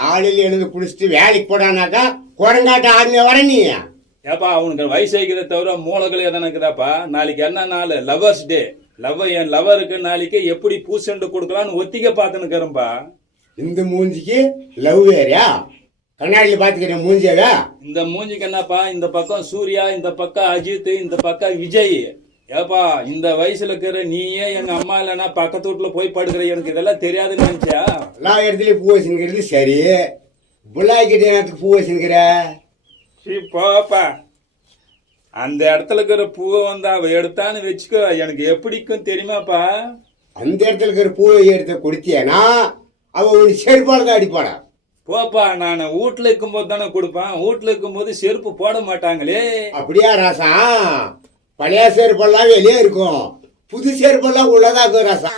காலையில் எழுந்து குளிச்சுட்டு வேலைக்கு போடானாக்கா குரங்காட்ட ஆடின வர நீ. ஏப்பா அவனுக்கு வயசு ஆகிக்கிறத தவிர மூளைகள் எதனா இருக்குதாப்பா? நாளைக்கு என்ன நாள்? Lovers day. என் லவ்வருக்கு நாளைக்கு எப்படி பூசெண்டு கொடுக்கலான்னு ஒத்திக்க பார்த்துன்னுக்கிறேன்பா. இந்த மூஞ்சிக்கு லவ் வேறையா? கண்ணாடியில் பார்த்துக்கிறேன் மூஞ்சியாவே. இந்த மூஞ்சிக்கு என்னப்பா, இந்த பக்கம் சூர்யா, இந்த பக்கம் அஜித், இந்த பக்கம் விஜய். ஏப்பா இந்த வயசுல இருக்கிற நீயே எங்க அம்மா இல்லைன்னா பக்கத்து வீட்டுல போய் படுக்கிற, எனக்கு இதெல்லாம் தெரியாதுன்னு நினைச்சா? எல்லா இடத்துலயும் பூ வச்சுக்கிறது சரி, புள்ளாய்கிட்ட நேரத்துக்கு பூ வச்சுக்கிற. போப்பா, அந்த இடத்துல இருக்கிற பூவை வந்து அவ எடுத்தான்னு வச்சுக்கோ, எனக்கு எப்படிக்கும் தெரியுமாப்பா? அந்த இடத்துல இருக்கிற பூவை எடுத்து கொடுத்தியானா அவ ஒரு செருப்பால தான் அடிப்பாடா. போப்பா, நான் வீட்டுல இருக்கும் போது தானே கொடுப்பேன், வீட்டுல இருக்கும் போது செருப்பு போட மாட்டாங்களே. அப்படியா ராசா? பழைய செருப்பெல்லாம் வெளியே இருக்கும், புது செருப்பெல்லாம் உள்ளதா இருக்கும் ராசா.